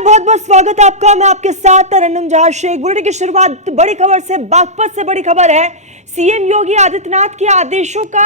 नमस्कार, बहुत बहुत स्वागत है आपका। मैं आपके साथ तरन्नुम जहां शेख। बुलेटिन की शुरुआत बड़ी खबर से। बागपत से बड़ी खबर है। सीएम योगी आदित्यनाथ के आदेशों का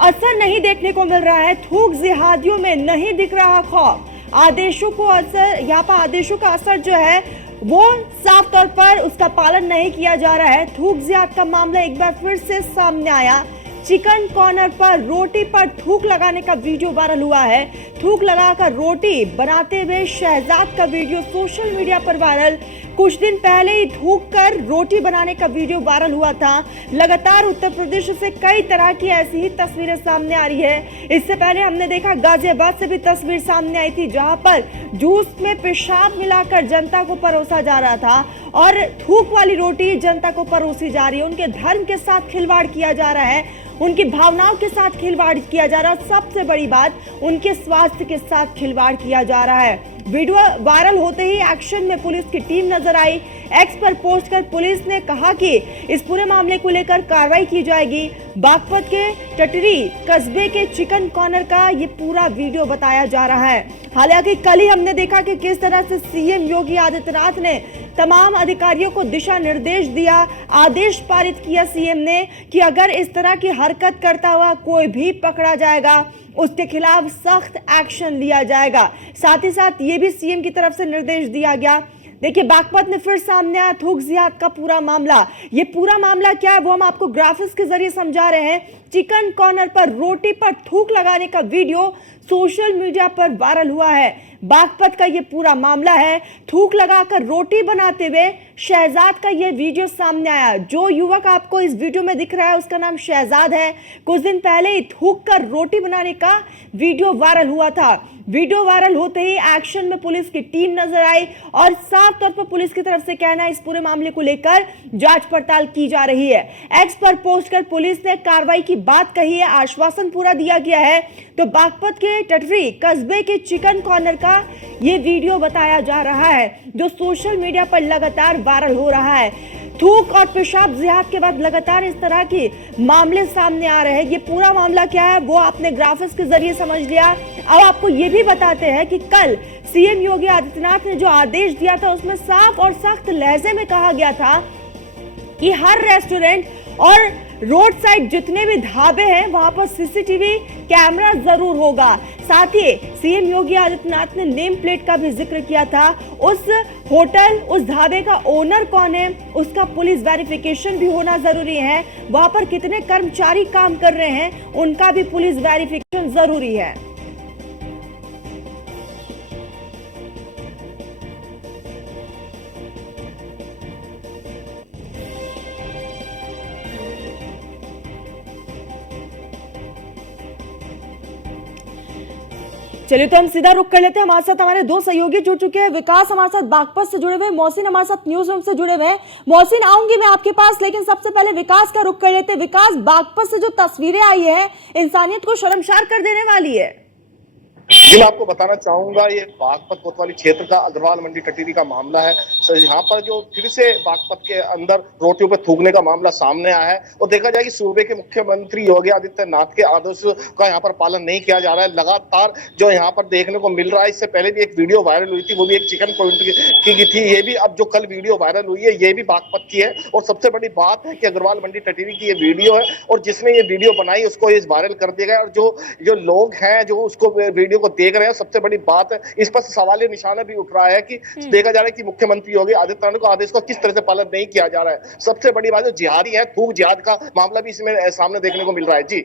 असर नहीं देखने को मिल रहा है। थूक जिहादियों में नहीं दिख रहा खौफ। आदेशों को असर, यहाँ पर आदेशों का असर जो है वो साफ तौर पर उसका पालन नहीं किया जा रहा है। थूक जिहाद का मामला एक बार फिर से सामने आया। चिकन कॉर्नर पर रोटी पर थूक लगाने का वीडियो वायरल हुआ है। थूक लगाकर रोटी बनाते हुए शहजाद का वीडियो सोशल मीडिया पर वायरल। कुछ दिन पहले ही थूक कर रोटी बनाने का वीडियो वायरल हुआ था। लगातार उत्तर प्रदेश से कई तरह की ऐसी ही तस्वीरें सामने आ रही है। इससे पहले हमने देखा गाजियाबाद से भी तस्वीर सामने आई थी, जहां पर जूस में पेशाब मिलाकर जनता को परोसा जा रहा था और थूक वाली रोटी जनता को परोसी जा रही है। उनके धर्म के साथ खिलवाड़ किया जा रहा है, उनकी भावनाओं के साथ खिलवाड़ किया जा रहा है। सबसे बड़ी बात, उनके स्वास्थ्य के साथ खिलवाड़ किया जा रहा है। वीडियो वायरल होते ही एक्शन में पुलिस की टीम नजर आई। एक्स पर पोस्ट कर पुलिस ने कहा कि इस पूरे मामले को लेकर कार्रवाई की जाएगी। बागपत के टटरी कस्बे के चिकन कॉर्नर का ये पूरा वीडियो बताया जा रहा है। हालांकि कल ही हमने देखा कि किस तरह से सीएम योगी आदित्यनाथ ने तमाम अधिकारियों को दिशा निर्देश दिया, आदेश पारित किया सीएम ने कि अगर इस तरह की हरकत करता हुआ कोई भी पकड़ा जाएगा, उसके खिलाफ सख्त एक्शन लिया जाएगा। साथ ही साथ ये भी सीएम की तरफ से निर्देश दिया गया। देखिए, बागपत में फिर सामने आया थूक जिहाद का पूरा मामला। ये पूरा मामला क्या है वो हम आपको ग्राफिक्स के जरिए समझा रहे हैं। चिकन कॉर्नर पर रोटी पर थूक लगाने का वीडियो सोशल मीडिया पर वायरल हुआ है। बागपत का ये पूरा मामला है। थूक लगाकर रोटी बनाते हुए शहजाद का ये वीडियो सामने आया। जो युवक आपको इस वीडियो में दिख रहा है उसका नाम शहजाद है। कुछ दिन पहले ही थूक कर रोटी बनाने का वीडियो वायरल हुआ था। वीडियो वायरल होते ही एक्शन में पुलिस की टीम नजर आई और साफ तौर पर पुलिस की तरफ से कहना है इस पूरे मामले को लेकर जांच पड़ताल की जा रही है। एक्स पर पोस्ट कर पुलिस ने कार्रवाई की बात कही है, आश्वासन पूरा दिया गया है। तो बागपत के टटरी कस्बे के चिकन कॉर्नर का ये वीडियो बताया जा रहा है, जो सोशल मीडिया पर लगातार वायरल हो रहा है। थूक और पेशाब जिहाद के बाद लगातार इस तरह के मामले सामने आ रहे हैं। ये पूरा मामला क्या है वो आपने ग्राफिक्स के जरिए समझ लिया। अब आपको ये भी बताते हैं कि कल सीएम योगी आदित्यनाथ ने जो आदेश दिया था उसमें साफ और सख्त लहजे में कहा गया था कि हर रेस्टोरेंट और रोड साइड जितने भी ढाबे हैं वहां पर सीसीटीवी कैमरा जरूर होगा। साथ ही सीएम योगी आदित्यनाथ ने नेम प्लेट का भी जिक्र किया था। उस होटल, उस ढाबे का ओनर कौन है उसका पुलिस वेरिफिकेशन भी होना जरूरी है। वहां पर कितने कर्मचारी काम कर रहे हैं उनका भी पुलिस वेरिफिकेशन जरूरी है। चलिए तो हम सीधा रुक कर लेते हैं। हमारे साथ हमारे दो सहयोगी जुड़ चुके हैं। विकास हमारे साथ बागपत से जुड़े हुए, मोहसिन हमारे साथ न्यूज रूम से जुड़े हुए हैं। मोहसिन, आऊंगी मैं आपके पास, लेकिन सबसे पहले विकास का रुक कर लेते हैं। विकास, बागपत से जो तस्वीरें आई है इंसानियत को शर्मसार कर देने वाली है। जी, मैं आपको बताना चाहूंगा, ये बागपत कोतवाली क्षेत्र का अग्रवाल मंडी टटीरी का मामला है। यहाँ पर जो फिर से बागपत के अंदर रोटियों पे थूकने का मामला सामने आया है और देखा जाए कि सूबे के मुख्यमंत्री योगी आदित्यनाथ के आदेश का यहाँ पर पालन नहीं किया जा रहा है। लगातार जो यहाँ पर देखने को मिल रहा है, इससे पहले भी एक वीडियो वायरल हुई थी, वो भी एक चिकन पॉइंट की थी। ये भी अब जो कल वीडियो वायरल हुई है ये भी बागपत की है। और सबसे बड़ी बात है कि अग्रवाल मंडी टटीरी की ये वीडियो है और जिसने ये वीडियो बनाई उसको ये वायरल कर दिया गया। और जो लोग हैं जो उसको वीडियो को देख रहे हैं, सबसे बड़ी बात है इस पर सवाल निशाना भी उठ रहा है कि देखा जा रहा है कि मुख्यमंत्री योगी आदित्यनाथ को आदेश का किस तरह से पालन नहीं किया जा रहा है। सबसे बड़ी बात जो जिहादी है, थूक जिहाद का मामला भी इसमें सामने देखने को मिल रहा है। जी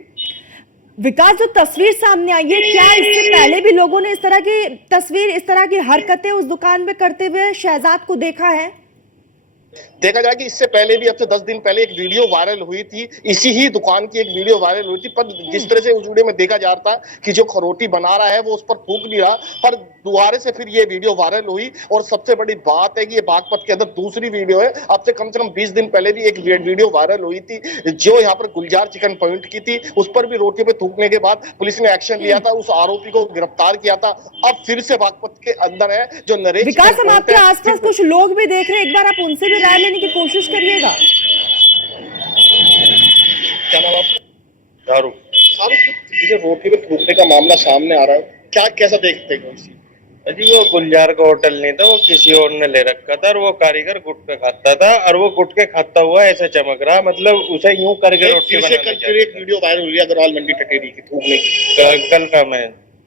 विकास, जो तस्वीर सामने आई है, क्या इससे पहले भी लोगों ने इस तरह की तस्वीर, इस तरह की हरकतें उस दुकान में करते हुए शहजाद को देखा है? देखा जाए कि इससे पहले भी, अब से 10 दिन पहले एक वीडियो वायरल हुई थी, इसी ही दुकान की एक वीडियो वायरल हुई थी। पर जिस तरह से उस वीडियो में देखा जा रहा था कि जो रोटी बना रहा है वो उस पर थूक नहीं रहा, पर दोबारा से फिर ये वीडियो वायरल हुई। और सबसे बड़ी बात है कि ये बागपत के अंदर दूसरी वीडियो है। अब से कम 20 दिन पहले भी एक वीडियो वायरल हुई थी जो यहाँ पर गुलजार चिकन पॉइंट की थी। उस पर भी रोटी पे थूकने के बाद पुलिस ने एक्शन लिया था, उस आरोपी को गिरफ्तार किया था। अब फिर से बागपत के अंदर है जो नरेश। विकास, हम आपके आसपास कुछ लोग भी देख रहे हैं, एक बार आप उनसे भी राय लेने की कोशिश करिएगा। क्या नाम आपका? शाहरुख। शाहरुख, रोटी पे थूकने का मामला सामने आ रहा है, क्या कैसा देखते हैं? अजी वो गुलजार का होटल नहीं था, वो किसी और ने ले रखा था और वो कारीगर गुटखा खाता था और वो गुटखे खाता हुआ ऐसा चमक रहा, मतलब उसे यूं करके रोटी फिर से बनानी कल फिर एक वीडियो वायरल हुई है अग्रवाल मंडी टटेरी की थूकने की। कल का मैं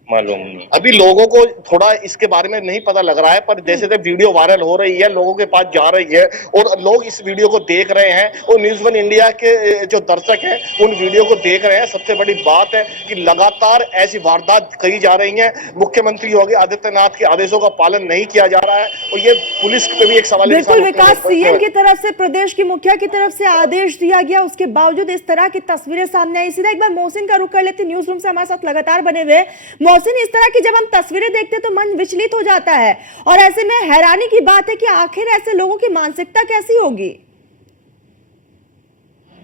मालूम नहीं। अभी लोगों को थोड़ा इसके बारे में नहीं पता लग रहा है, पर जैसे जैसे वीडियो वायरल हो रही है लोगों के पास जा रही है और लोग इस वीडियो को देख रहे हैं और न्यूज वन इंडिया के जो दर्शक हैं उन वीडियो को देख रहे हैं। सबसे बड़ी बात है कि लगातार ऐसी वारदात कही जा रही है, मुख्यमंत्री योगी आदित्यनाथ के आदेशों का पालन नहीं किया जा रहा है और ये पुलिस पे भी एक सवाल बिल्कुल विकास, सीएम की तरफ से, प्रदेश की मुखिया की तरफ से आदेश दिया गया, उसके बावजूद इस तरह की तस्वीरें सामने आई। सीधा एक बार मोहसिन का रुख कर लेते, न्यूज रूम से हमारे साथ लगातार बने हुए। मोहसिन, इस तरह की जब हम तस्वीरें देखते हैं तो मन विचलित हो जाता है और ऐसे में हैरानी की बात है कि आखिर ऐसे लोगों की मानसिकता कैसी होगी।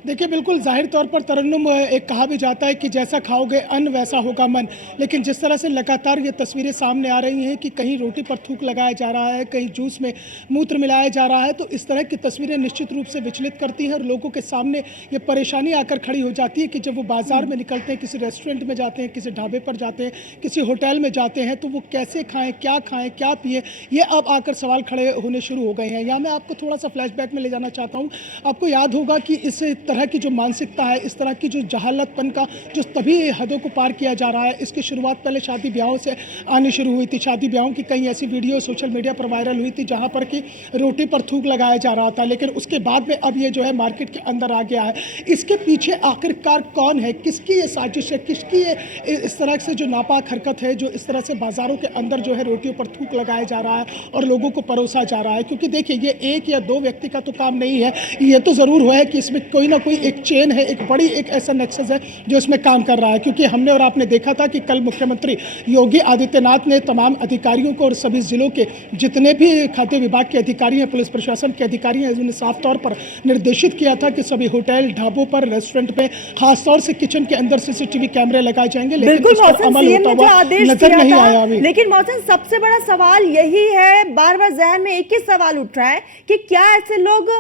देखिए, बिल्कुल जाहिर तौर पर तरन्नुम, एक कहा भी जाता है कि जैसा खाओगे अन्न वैसा होगा मन। लेकिन जिस तरह से लगातार ये तस्वीरें सामने आ रही हैं कि कहीं रोटी पर थूक लगाया जा रहा है, कहीं जूस में मूत्र मिलाया जा रहा है, तो इस तरह की तस्वीरें निश्चित रूप से विचलित करती हैं और लोगों के सामने ये परेशानी आकर खड़ी हो जाती है कि जब वो बाजार में निकलते हैं, किसी रेस्टोरेंट में जाते हैं, किसी ढाबे पर जाते हैं, किसी होटल में जाते हैं, तो वो कैसे खाएँ, क्या पिए, ये अब आकर सवाल खड़े होने शुरू हो गए हैं। यहाँ मैं आपको थोड़ा सा फ्लैशबैक में ले जाना चाहता हूँ। आपको याद होगा कि इस तरह की जो मानसिकता है, इस तरह की जो जहालतपन का जो तभी हदों को पार किया जा रहा है, इसकी शुरुआत पहले शादी ब्याहों से आनी शुरू हुई थी। शादी ब्याहों की कई ऐसी वीडियो सोशल मीडिया पर वायरल हुई थी जहां पर कि रोटी पर थूक लगाया जा रहा था, लेकिन उसके बाद में अब ये जो है मार्केट के अंदर आ गया है। इसके पीछे आखिरकार कौन है, किसकी ये साजिश है, किसकी ये इस तरह से जो नापाक हरकत है, जो इस तरह से बाजारों के अंदर जो है रोटियों पर थूक लगाया जा रहा है और लोगों को परोसा जा रहा है। क्योंकि देखिए, ये एक या दो व्यक्ति का तो काम नहीं है, ये तो ज़रूर हुआ है कि इसमें कोई ना कोई एक चेन है, एक बड़ी एक ऐसा नेक्सस है जो इसमें काम कर रहा है। क्योंकि हमने और आपने देखा था कि कल मुख्यमंत्री योगी आदित्यनाथ ने तमाम अधिकारियों को और सभी जिलों के जितने भी खाद्य विभाग के अधिकारी हैं, पुलिस प्रशासन के अधिकारी हैं, उन्हें साफ तौर पर निर्देशित किया था कि सभी होटल, ढाबों पर, रेस्टोरेंट में, खासतौर से किचन के अंदर सीसीटीवी कैमरे लगाए जाएंगे। बिल्कुल मोहसिन, सीएम ने जो आदेश नजर नहीं आया अभी। लेकिन मोहसिन, सबसे बड़ा सवाल यही है, बार बार जहन में एक ही सवाल उठ रहा है कि क्या ऐसे लोग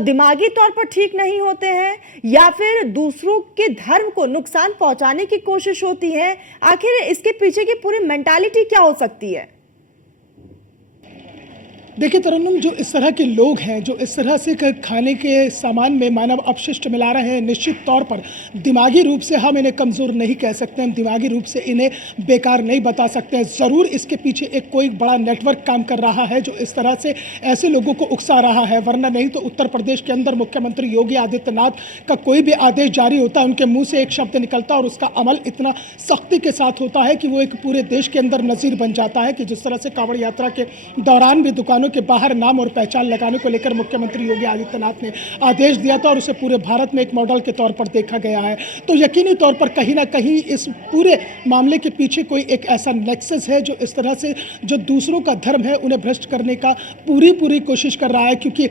दिमागी तौर पर ठीक नहीं होते हैं या फिर दूसरों के धर्म को नुकसान पहुंचाने की कोशिश होती है? आखिर इसके पीछे की पूरी मेंटालिटी क्या हो सकती है? देखिए तरन्नुम, जो इस तरह के लोग हैं, जो इस तरह से खाने के सामान में मानव अपशिष्ट मिला रहे हैं, निश्चित तौर पर दिमागी रूप से हम इन्हें कमज़ोर नहीं कह सकते, हम दिमागी रूप से इन्हें बेकार नहीं बता सकते हैं। ज़रूर इसके पीछे एक कोई बड़ा नेटवर्क काम कर रहा है जो इस तरह से ऐसे लोगों को उकसा रहा है। वरना नहीं तो उत्तर प्रदेश के अंदर मुख्यमंत्री योगी आदित्यनाथ का कोई भी आदेश जारी होता है, उनके मुँह से एक शब्द निकलता है और उसका अमल इतना सख्ती के साथ होता है कि वो एक पूरे देश के अंदर नज़ीर बन जाता है। कि जिस तरह से कांवड़ यात्रा के दौरान भी दुकानों के बाहर नाम और पहचान लगाने को लेकर मुख्यमंत्री योगी आदित्यनाथ ने आदेश दिया था और उसे पूरे भारत में एक मॉडल के तौर पर देखा गया है। तो यकीनी तौर पर कहीं ना कहीं इस पूरे मामले के पीछे कोई एक ऐसा नेक्सस है जो इस तरह से जो दूसरों का धर्म है उन्हें भ्रष्ट करने का पूरी कोशिश कर रहा है। क्योंकि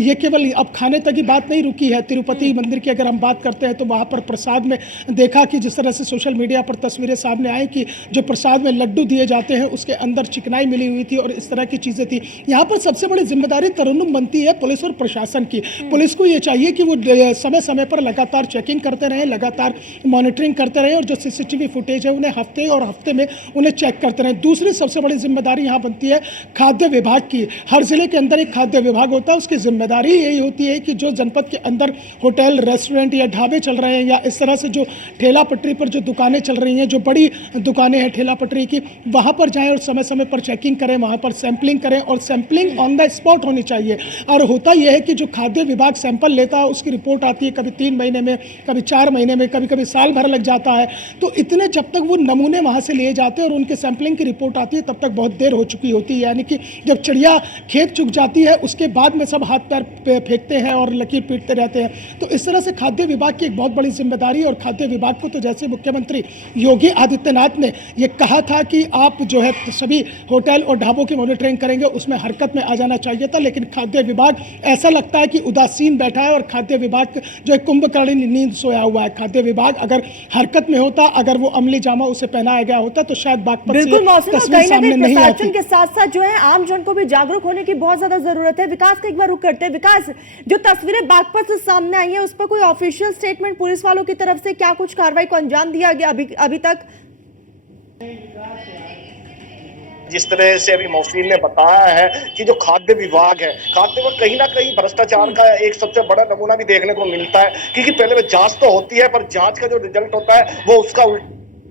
ये केवल अब खाने तक की बात नहीं रुकी है। तिरुपति मंदिर की अगर हम बात करते हैं तो वहाँ पर प्रसाद में देखा कि जिस तरह से सोशल मीडिया पर तस्वीरें सामने आई कि जो प्रसाद में लड्डू दिए जाते हैं उसके अंदर चिकनाई मिली हुई थी और इस तरह की चीज़ें थी। यहाँ पर सबसे बड़ी जिम्मेदारी तरन्नुम बनती है पुलिस और प्रशासन की। पुलिस को ये चाहिए कि वो समय समय पर लगातार चेकिंग करते रहें, लगातार मॉनिटरिंग करते रहें और जो सीसीटीवी फुटेज है उन्हें हफ्ते में उन्हें चेक करते रहें। दूसरी सबसे बड़ी जिम्मेदारी यहाँ बनती है खाद्य विभाग की। हर जिले के अंदर एक खाद्य विभाग होता है, उसकी जिम्मेदारी यही होती है कि जो जनपद के अंदर होटल, रेस्टोरेंट या ढाबे चल रहे हैं या इस तरह से जो ठेला पटरी पर जो दुकानें चल रही हैं, जो बड़ी दुकानें हैं ठेला पटरी की, वहाँ पर जाएँ और समय समय पर चेकिंग करें, वहाँ पर सैंपलिंग करें और सैंपलिंग ऑन द स्पॉट होनी चाहिए। और होता यह है कि जो खाद्य विभाग सैंपल लेता है उसकी रिपोर्ट आती है कभी 3 महीने में, कभी 4 महीने में, कभी साल भर लग जाता है। तो इतने जब तक वो नमूने वहाँ से लिए जाते हैं और उनके सैंपलिंग की रिपोर्ट आती है तब तक बहुत देर हो चुकी होती है। यानी कि जब चिड़िया खेत चुग जाती है उसके बाद में सब हाथ पैर फेंकते हैं और लकीर पीटते रहते हैं। तो इस तरह से खाद्य विभाग की एक बहुत बड़ी जिम्मेदारी और खाद्य विभाग को तो जैसे मुख्यमंत्री योगी आदित्यनाथ ने ये कहा था कि आप जो है सभी होटल और ढाबों की मॉनिटरिंग करेंगे, उसमें हरकत में आ जाना चाहिए था। लेकिन खाद्य विभाग ऐसा लगता है कि उदासीन बैठा है और खाद्य विभाग जो है कुंभकर्ण नींद सोया हुआ है। खाद्य विभाग अगर हरकत में होता, अगर वो अमली जामा उसे पहनाया गया होता तो शायद बागपत से तस्वीर सामने नहीं आती। प्रशासन के साथ साथ जो है आम जन को भी जागरूक होने की बहुत ज्यादा जरूरत है। विकास का एक बार रुक करते हैं। विकास, जो तस्वीरें बागपत से सामने आई है उस पर कोई ऑफिशियल स्टेटमेंट पुलिस वालों की तरफ से क्या कुछ कार्रवाई को अंजाम दिया गया अभी तक? जिस तरह से अभी मौसीन ने बताया है कि जो खाद्य विभाग है, खाद्य विभाग कहीं ना कहीं भ्रष्टाचार का एक सबसे बड़ा नमूना भी देखने को मिलता है, क्योंकि पहले में जांच तो होती है पर जांच का जो रिजल्ट होता है वो उसका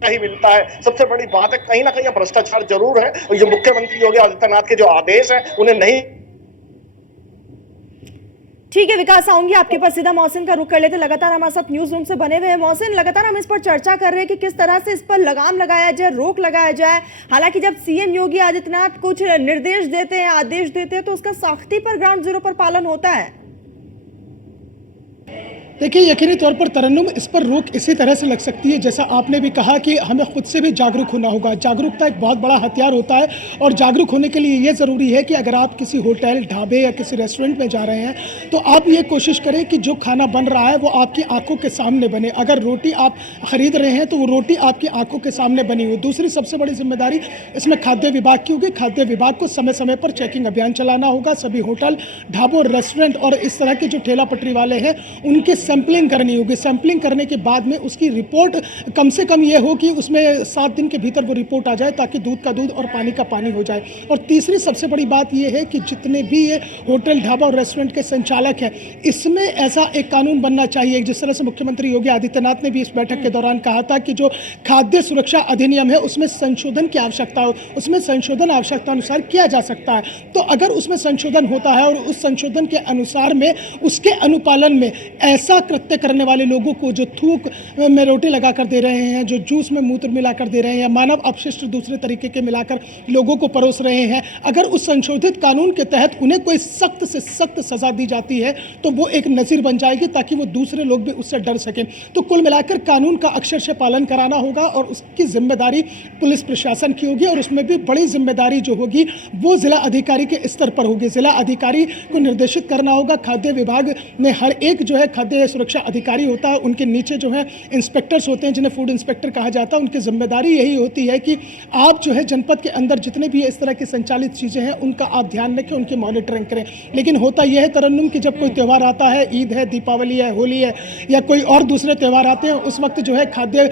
ही मिलता है। सबसे बड़ी बात है कहीं ना कहीं भ्रष्टाचार जरूर है, और जो मुख्यमंत्री योगी आदित्यनाथ के जो आदेश है उन्हें नहीं। ठीक है विकास, आऊंगी आपके पास सीधा। मोहसिन का रुख कर लेते, लगातार हमारे साथ न्यूज रूम से बने हुए हैं। मोहसिन, लगातार हम इस पर चर्चा कर रहे हैं कि किस तरह से इस पर लगाम लगाया जाए, रोक लगाया जाए। हालांकि जब सीएम योगी आदित्यनाथ कुछ निर्देश देते हैं, आदेश देते हैं, तो उसका सख्ती पर ग्राउंड जीरो पर पालन होता है। देखिए, यकीनी तौर पर तरन्नुम, इस पर रोक इसी तरह से लग सकती है जैसा आपने भी कहा कि हमें खुद से भी जागरूक होना होगा। जागरूकता एक बहुत बड़ा हथियार होता है, और जागरूक होने के लिए ये ज़रूरी है कि अगर आप किसी होटल, ढाबे या किसी रेस्टोरेंट में जा रहे हैं तो आप ये कोशिश करें कि जो खाना बन रहा है वो आपकी आंखों के सामने बने। अगर रोटी आप ख़रीद रहे हैं तो वो रोटी आपकी आंखों के सामने बनी हो। दूसरी सबसे बड़ी जिम्मेदारी इसमें खाद्य विभाग की होगी। खाद्य विभाग को समय समय पर चेकिंग अभियान चलाना होगा। सभी होटल, ढाबों, रेस्टोरेंट और इस तरह के जो ठेला पटरी वाले हैं उनके सैंपलिंग करनी होगी। सैंपलिंग करने के बाद में उसकी रिपोर्ट कम से कम ये हो कि उसमें 7 दिन के भीतर वो रिपोर्ट आ जाए, ताकि दूध का दूध और पानी का पानी हो जाए। और तीसरी सबसे बड़ी बात ये है कि जितने भी ये होटल, ढाबा और रेस्टोरेंट के संचालक हैं, इसमें ऐसा एक कानून बनना चाहिए, जिस तरह से मुख्यमंत्री योगी आदित्यनाथ ने भी इस बैठक के दौरान कहा था कि जो खाद्य सुरक्षा अधिनियम है उसमें संशोधन की आवश्यकता हो, उसमें संशोधन आवश्यकता अनुसार किया जा सकता है। तो अगर उसमें संशोधन होता है और उस संशोधन के अनुसार में उसके अनुपालन में ऐसा कृत्य करने वाले लोगों को, जो थूक में रोटी लगाकर दे रहे हैं, जो जूस में मूत्र मिलाकर दे रहे हैं, या मानव अपशिष्ट दूसरे तरीके के मिलाकर लोगों को परोस रहे हैं, अगर उस संशोधित कानून के तहत उन्हें कोई सख्त से सख्त सजा दी जाती है तो वो एक नज़ीर बन जाएगी, ताकि वो दूसरे लोग भी उससे डर सकें। तो कुल मिलाकर कानून का अक्षरशः पालन कराना होगा, और उसकी जिम्मेदारी पुलिस प्रशासन की होगी, और उसमें भी बड़ी जिम्मेदारी जो होगी वो जिला अधिकारी के स्तर पर होगी। जिला अधिकारी को निर्देशित करना होगा। खाद्य विभाग में हर एक जो है खाद्य सुरक्षा अधिकारी होता है, उनके नीचे जो है इंस्पेक्टर्स होते हैं, जिन्हें फूड इंस्पेक्टर कहा जाता है। उनकी जिम्मेदारी यही होती है कि आप जो है जनपद के अंदर जितने भी इस तरह की संचालित चीज़ें हैं उनका आप ध्यान रखें, उनकी मॉनिटरिंग करें। लेकिन होता यह है तरन्नुम कि जब कोई त्यौहार आता है, ईद है, दीपावली है, होली है, या कोई और दूसरे त्यौहार आते हैं, उस वक्त जो है खाद्य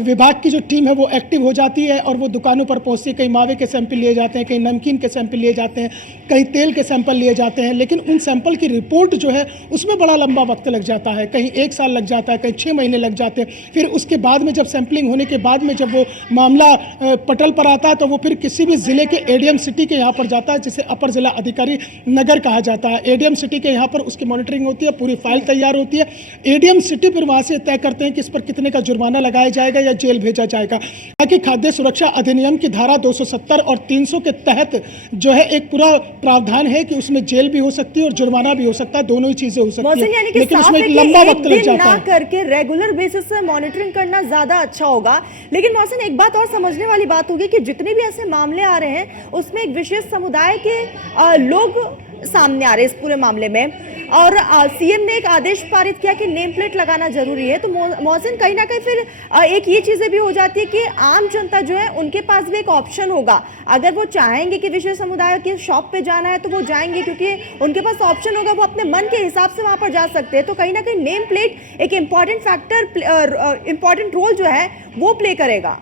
विभाग की जो टीम है वो एक्टिव हो जाती है, और वो दुकानों पर पहुँचती है। कहीं मावे के सैंपल लिए जाते हैं, कहीं नमकीन के सैंपल लिए जाते हैं, कहीं तेल के सैंपल लिए जाते हैं, लेकिन उन सैंपल की रिपोर्ट जो है उसमें बड़ा लंबा वक्त लग जाता है। कहीं 1 साल लग जाता है, कहीं 6 महीने लग जाते हैं। फिर उसके बाद में जब सैंपलिंग होने के बाद में जब वो मामला पटल पर आता है तो वो फिर किसी भी ज़िले के एडीएम सिटी के यहाँ पर जाता है, जिसे अपर जिला अधिकारी नगर कहा जाता है। एडीएम सिटी के यहाँ पर उसकी मॉनिटरिंग होती है, पूरी फाइल तैयार होती है। एडीएम सिटी फिर वहाँ से तय करते हैं कि इस पर कितने का जुर्माना लगाया जाएगा या जेल भेजा जाएगा। ताकि खाद्य सुरक्षा अधिनियम की धारा 270 और 300 के तहत जो है एक पूरा प्रावधान है कि उसमें जेल भी हो सकती है और जुर्माना भी हो सकता है, दोनों ही चीज़ें हो सकती है, लेकिन उसमें एक लंबा वक्त लग जाता है। करके रेगुलर बेसिस से मॉनिटरिंग करना ज्यादा अच्छा होगा। लेकिन मोहसिन, एक बात और समझने वाली बात होगी कि जितने भी ऐसे मामले आ रहे हैं उसमें एक विशेष समुदाय के लोग सामने आ रहे हैं इस पूरे मामले में, और सीएम ने एक आदेश पारित किया कि नेम प्लेट लगाना जरूरी है। तो मोहसिन, कहीं ना कहीं फिर एक ये चीजें भी हो जाती है कि आम जनता जो है उनके पास भी एक ऑप्शन होगा। अगर वो चाहेंगे कि विशेष समुदाय के शॉप पे जाना है तो वो जाएंगे, क्योंकि उनके पास ऑप्शन होगा, वो अपने मन के हिसाब से वहां पर जा सकते हैं। तो कहीं ना कहीं नेम प्लेट एक इंपॉर्टेंट फैक्टर, इंपॉर्टेंट रोल जो है वो प्ले करेगा।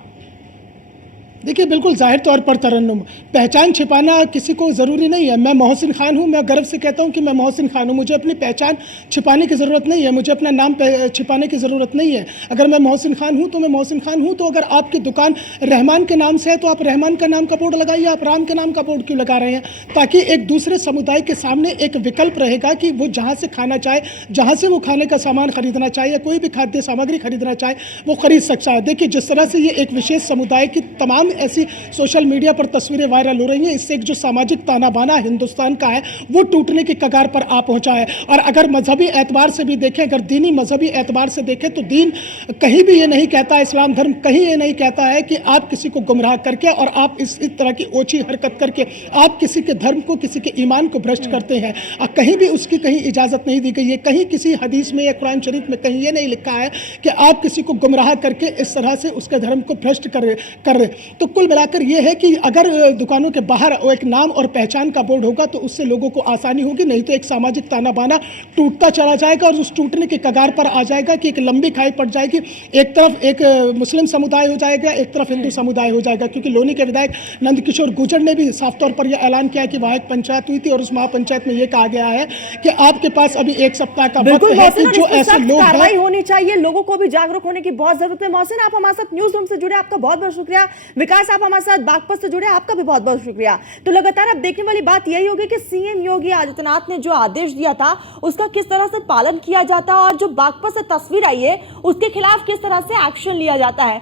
देखिए, बिल्कुल जाहिर तौर पर तरन्नुम, पहचान छिपाना किसी को ज़रूरी नहीं है। मैं मोहसिन खान हूँ, मैं गर्व से कहता हूँ कि मैं मोहसिन खान हूँ। मुझे अपनी पहचान छिपाने की ज़रूरत नहीं है, मुझे अपना नाम छिपाने की ज़रूरत नहीं है। अगर मैं मोहसिन खान हूँ तो मैं मोहसिन खान हूँ। तो अगर आपकी दुकान रहमान के नाम से है तो आप रहमान का नाम का बोर्ड लगाइए, आप राम के नाम का बोर्ड क्यों लगा रहे हैं? ताकि एक दूसरे समुदाय के सामने एक विकल्प रहेगा कि वो जहाँ से खाना चाहे, जहाँ से वो खाने का सामान खरीदना चाहे या कोई भी खाद्य सामग्री खरीदना चाहे वो खरीद सकता है। देखिए, जिस तरह से ये एक विशेष समुदाय की तमाम ऐसी सोशल मीडिया पर तस्वीरें वायरल हो रही हैं, इससे एक जो सामाजिक ताना बाना हिंदुस्तान का है वो टूटने की कगार पर आ पहुंचा है। और अगर मजहबी एतबार से भी देखें, अगर दीनी मजहबी एतबार से देखें तो दीन कहीं भी ये नहीं कहता, इस्लाम धर्म कहीं ये नहीं कहता है कि आप किसी को गुमराह करके और आप इस तरह की ओछी हरकत करके आप किसी के धर्म को, किसी के ईमान को भ्रष्ट करते हैं। कहीं भी उसकी कहीं इजाज़त नहीं दी गई है। कहीं किसी हदीस में या कुरान शरीफ में कहीं ये नहीं लिखा है कि आप किसी को गुमराह करके इस तरह से उसके धर्म को भ्रष्ट कर तो कुल मिलाकर ये है कि अगर दुकानों के बाहर एक नाम और पहचान का बोर्ड होगा तो उससे लोगों को आसानी होगी, नहीं तो एक सामाजिक ताना बाना टूटता चला जाएगा और उस टूटने के कगार पर आ जाएगा कि एक लंबी खाई पड़ जाएगी। एक तरफ एक मुस्लिम समुदाय हो जाएगा, एक तरफ हिंदू समुदाय हो जाएगा, क्योंकि लोनी के विधायक नंदकिशोर गुर्जर ने भी साफ तौर पर यह ऐलान किया कि वहाँ एक पंचायत हुई थी और उस महापंचायत में यह कहा गया है कि आपके पास अभी एक सप्ताह का वक्त बिल्कुल है कि मोहसिन, जो इस पर ऐसे सख्त लोग कार्रवाई हैं। होनी चाहिए, लोगों को भी जागरूक होने की बहुत जरूरत है। मोहसिन, आप हमारे साथ न्यूज रूम से जुड़े, आपका बहुत बहुत शुक्रिया। विकास, आप हमारे साथ बागपत से जुड़े, आपका भी बहुत बहुत शुक्रिया। तो लगातार अब देखने वाली बात यही होगी कि सीएम योगी आदित्यनाथ ने जो आदेश दिया था उसका किस तरह से पालन किया जाता है और जो बागपत से तस्वीर आई है उसके खिलाफ किस तरह से एक्शन लिया जाता है।